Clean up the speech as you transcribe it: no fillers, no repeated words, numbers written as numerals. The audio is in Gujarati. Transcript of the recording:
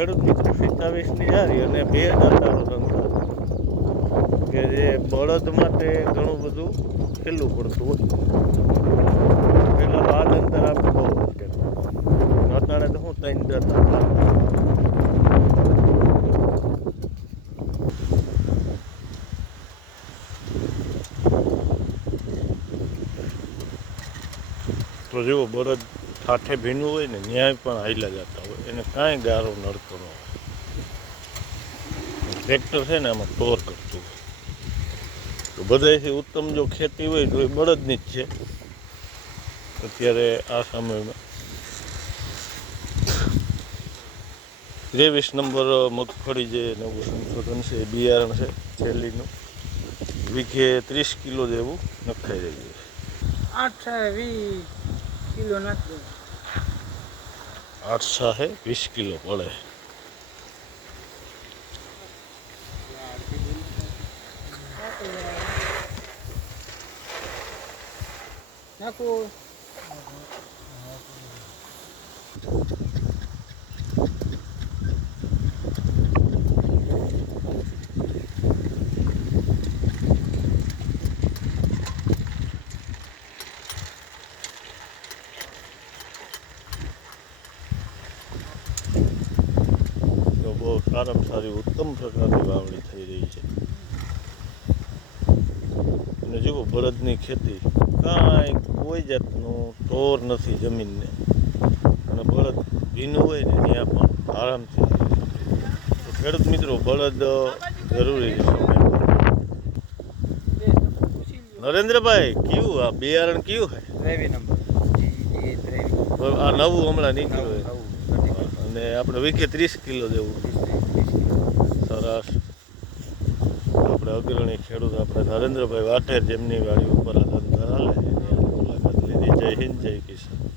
ખેડૂત મિત્રો 27ની હારી અને 2000 સંસાર કે જે બળદ માટે ઘણું બધું છેલ્લું પડતું હોય. પહેલાં તો આ અંતર આપણે બહુ અત્યારે તો હું 3 જતા તો જેવો બળદ ઠાઠે ભીનું હોય ને ન્યાય પણ હાઈલા જતા હોય, એને કાંઈ ગારો નડતો ન હોય. ટ્રેક્ટર છે ને આમાં ટોર કરતું હોય. તો બધાથી ઉત્તમ જો ખેતી હોય તો એ બળદની જ છે. અત્યારે આ સમયમાં 23 નંબર મગફળી જે નવું સંશોધન છે એ બિયારણ છે છેલ્લીનું, વીઘે 30 કિલો જેવું નખાઈ રહ્યું છે. 8 કિલો નાખી 8 20 કિલો પડે. નાખું. તો બહુ સારામાં સારી ઉત્તમ પ્રકારની વાવણી થઈ રહી છે. અને જુઓ બળદની ખેતી કાંઈ કોઈ જાતનું ટોર નથી જમીનને, અને બળદ ભીનું હોય ને ત્યાં પણ આરામથી. તો ખેડૂત મિત્રો બળદ જરૂરી છે સમય. નરેન્દ્રભાઈ કયું આ બિયારણ કયું છે? 23 નંબર. આ નવું હમણાં નીકળ્યું અને આપણે વીઘે 30 કિલો જેવું. સરસ. આપણે અગ્રણી ખેડૂત આપણે નરેન્દ્રભાઈ વાઢેર જેમની વાડી ઉપર આ ધંધા હાલે એની મુલાકાત લીધી. જય હિન્દ, જય કિસાન.